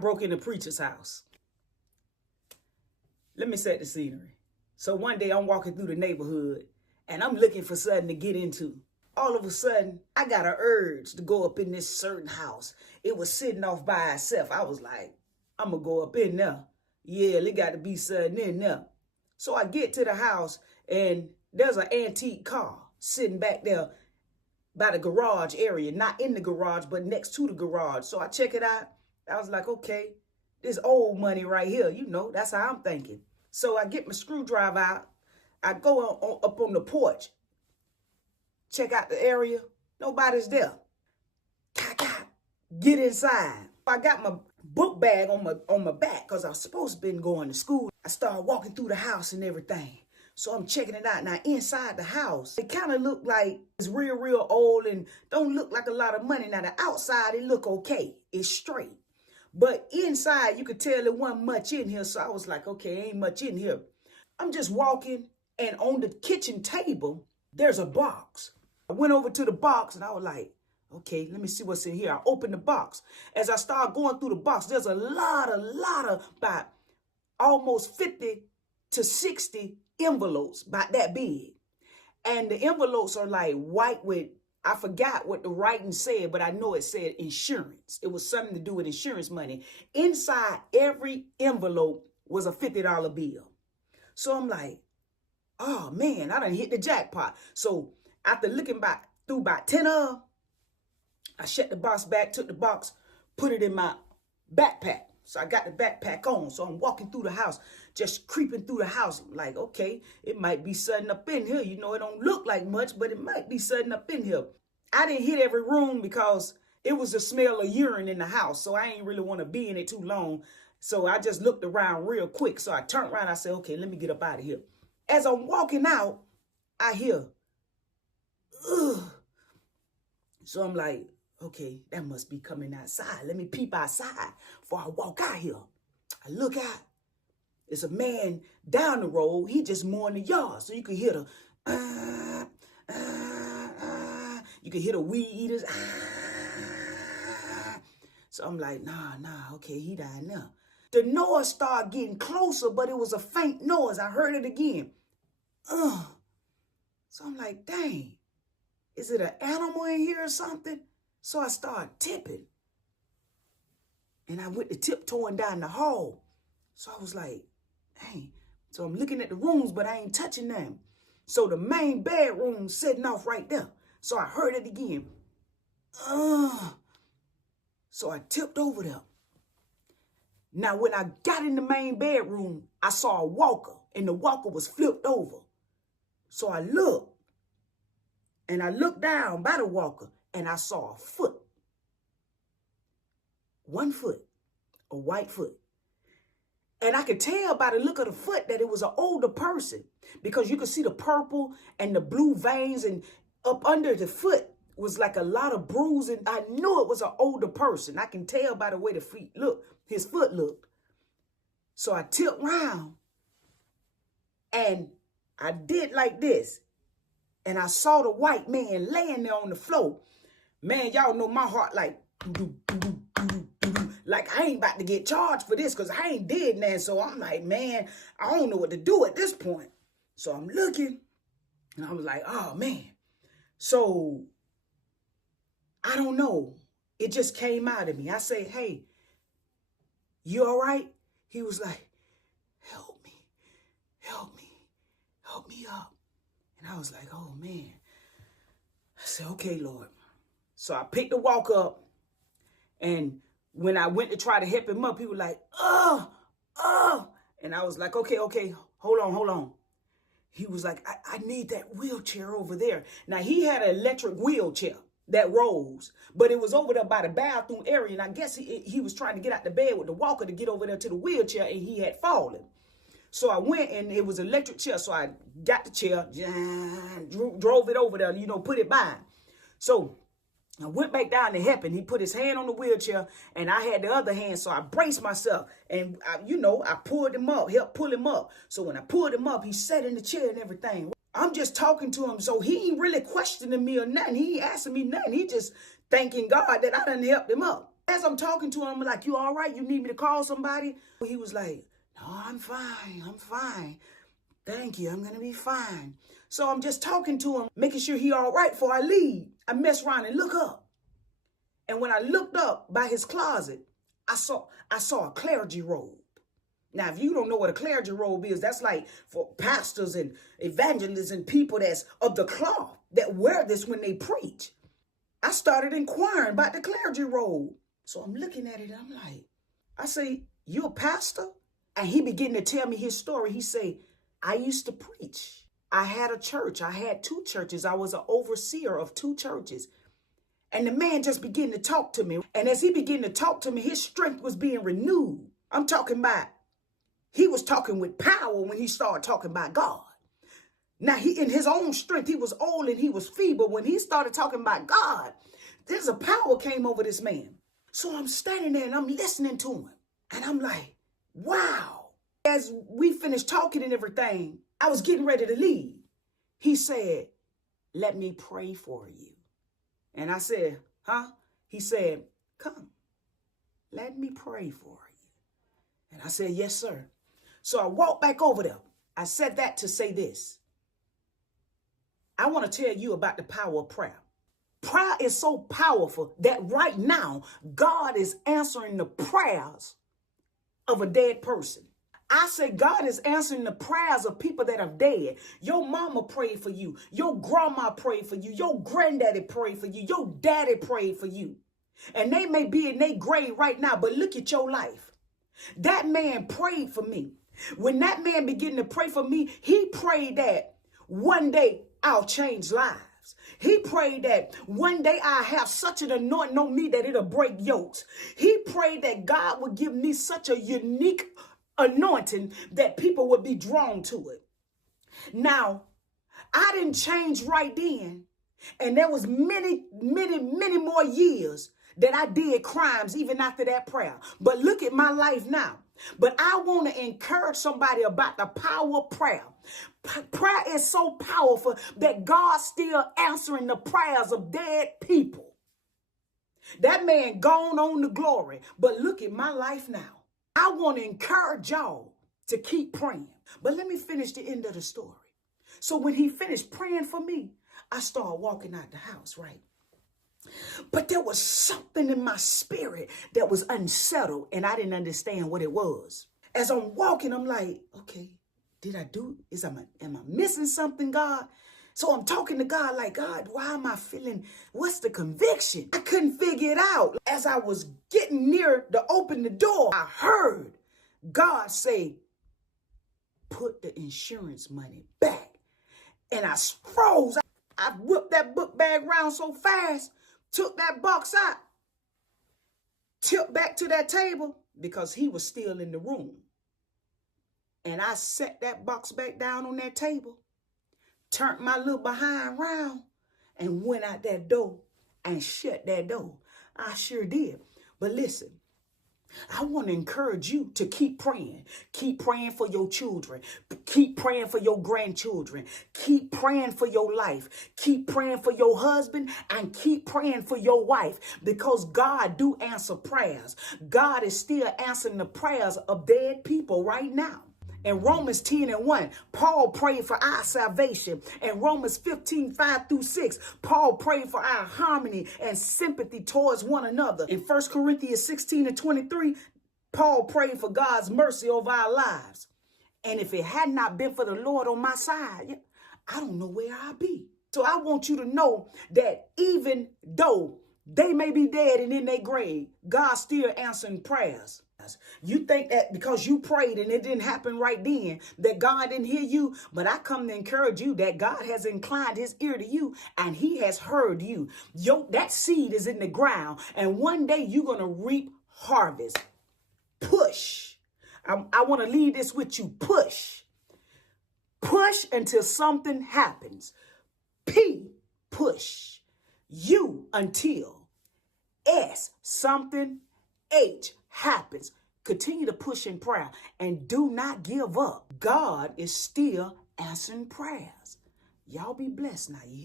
broke into preacher's house. Let me set the scenery. So one day I'm walking through the neighborhood and I'm looking for something to get into. All of a sudden, I got an urge to go up in this certain house. It was sitting off by itself. I was like, I'm going to go up in there. Yeah, there got to be something in there. So I get to the house and there's an antique car sitting back there by the garage area. Not in the garage, but next to the garage. So I check it out. I was like, okay, this old money right here. You know, that's how I'm thinking. So I get my screwdriver out. I go up on the porch. Check out the area. Nobody's there. Get inside. I got my book bag on my back because I was supposed to been going to school. I started walking through the house and everything. So I'm checking it out. Now inside the house, it kind of looked like it's real old and don't look like a lot of money. Now the outside, it look okay. It's straight. But inside, you could tell there wasn't much in here. So I was like, okay, ain't much in here. I'm just walking and on the kitchen table, there's a box. I went over to the box and I was like, okay, let me see what's in here. I opened the box. As I started going through the box, there's a lot of about almost 50 to 60 envelopes, about that big. And the envelopes are like white with, I forgot what the writing said, but I know it said insurance. It was something to do with insurance money. Inside every envelope was a $50 bill. So I'm like, oh man, I done hit the jackpot. So after looking back through about 10 of them, I shut the box back, took the box, put it in my backpack. So I got the backpack on. So I'm walking through the house, just creeping through the house. I'm like, okay, it might be something up in here. You know, it don't look like much, but it might be something up in here. I didn't hit every room because it was the smell of urine in the house. So I ain't really want to be in it too long. So I just looked around real quick. So I turned around. I said, okay, let me get up out of here. As I'm walking out, I hear, ugh. So I'm like, okay, that must be coming outside. Let me peep outside before I walk out here. I look out. There's a man down the road. He just mowing the yard. So you can hear the, you can hear the weed eaters. So I'm like, nah, okay, he down there. The noise started getting closer, but it was a faint noise. I heard it again. So I'm like, dang, is it an animal in here or something? So I started tipping. And I went to tiptoeing down the hall. So I was like, dang. So I'm looking at the rooms, but I ain't touching them. So the main bedroom sitting off right there. So I heard it again. So I tipped over there. Now, when I got in the main bedroom, I saw a walker, and the walker was flipped over. So I looked, and I looked down by the walker, and I saw a foot. 1 foot, a white foot. And I could tell by the look of the foot that it was an older person because you could see the purple and the blue veins, and up under the foot was like a lot of bruising. I knew it was an older person. I can tell by the way the feet looked, his foot looked. So I tipped around and I did like this. And I saw the white man laying there on the floor. Man, y'all know my heart like I ain't about to get charged for this because I ain't dead now. So I'm like, man, I don't know what to do at this point. So I'm looking and I was like, oh, man. So I don't know. It just came out of me. I say, hey, you all right? He was like, help me up. And I was like, oh, man. I said, okay, Lord. So I picked the walk up, and when I went to try to help him up, he was like, oh. And I was like, okay, hold on. He was like, I need that wheelchair over there. Now, he had an electric wheelchair that rolls, but it was over there by the bathroom area, and I guess he was trying to get out the bed with the walker to get over there to the wheelchair, and he had fallen. So I went, and it was an electric chair, so I got the chair, drove it over there, put it by. So I went back down to help him. He put his hand on the wheelchair, and I had the other hand, so I braced myself. And, I pulled him up, helped pull him up. So when I pulled him up, he sat in the chair and everything. I'm just talking to him, so he ain't really questioning me or nothing. He ain't asking me nothing. He just thanking God that I done helped him up. As I'm talking to him, I'm like, you all right? You need me to call somebody? He was like, no, I'm fine. I'm fine. Thank you. I'm going to be fine. So I'm just talking to him, making sure he all right before I leave. I mess around and look up. And when I looked up by his closet, I saw a clergy robe. Now, if you don't know what a clergy robe is, that's like for pastors and evangelists and people that's of the cloth that wear this when they preach. I started inquiring about the clergy robe. So I'm looking at it. I'm like, I say, you a pastor? And he began to tell me his story. He say, I used to preach. I had a church. I had 2 churches. I was an overseer of 2 churches. And the man just began to talk to me. And as he began to talk to me, his strength was being renewed. I'm talking about, he was talking with power when he started talking about God. Now, he in his own strength, he was old and he was feeble. When he started talking about God, there's a power came over this man. So I'm standing there and I'm listening to him. And I'm like, wow. As we finished talking and everything, I was getting ready to leave. He said, let me pray for you. And I said, huh? He said, come, let me pray for you. And I said, yes, sir. So I walked back over there. I said that to say this. I want to tell you about the power of prayer. Prayer is so powerful that right now, God is answering the prayers of a dead person. I say God is answering the prayers of people that are dead. Your mama prayed for you. Your grandma prayed for you. Your granddaddy prayed for you. Your daddy prayed for you. And they may be in their grave right now, but look at your life. That man prayed for me. When that man began to pray for me, he prayed that one day I'll change lives. He prayed that one day I have such an anointing on me that it'll break yokes. He prayed that God would give me such a unique anointing that people would be drawn to it. Now, I didn't change right then. And there was many more years that I did crimes even after that prayer. But look at my life now. But I want to encourage somebody about the power of prayer. Prayer is so powerful that God's still answering the prayers of dead people. That man gone on to glory. But look at my life now. I want to encourage y'all to keep praying. But let me finish the end of the story. So when he finished praying for me, I started walking out the house, right? But there was something in my spirit that was unsettled, and I didn't understand what it was. As I'm walking, I'm like, okay, am I missing something, God? So I'm talking to God like, God, why am I feeling, what's the conviction? I couldn't figure it out. As I was getting near to open the door, I heard God say, put the insurance money back. And I froze. I whipped that book bag around so fast, took that box out, tipped back to that table because he was still in the room. And I set that box back down on that table, turned my little behind round, and went out that door and shut that door. I sure did. But listen, I want to encourage you to keep praying. Keep praying for your children. Keep praying for your grandchildren. Keep praying for your life. Keep praying for your husband and keep praying for your wife because God do answer prayers. God is still answering the prayers of dead people right now. In Romans 10:1, Paul prayed for our salvation. In Romans 15:5-6, Paul prayed for our harmony and sympathy towards one another. In 1 Corinthians 16:23, Paul prayed for God's mercy over our lives. And if it had not been for the Lord on my side, I don't know where I'd be. So I want you to know that even though they may be dead and in their grave, God's still answering prayers. You think that because you prayed and it didn't happen right then, that God didn't hear you. But I come to encourage you that God has inclined his ear to you and he has heard you. That seed is in the ground. And one day you're going to reap harvest. Push. I want to leave this with you. Push. Push until something happens. P, push. U, until. S, something. H, happens. Continue to push in prayer and do not give up. God is still answering prayers. Y'all be blessed now. You hear?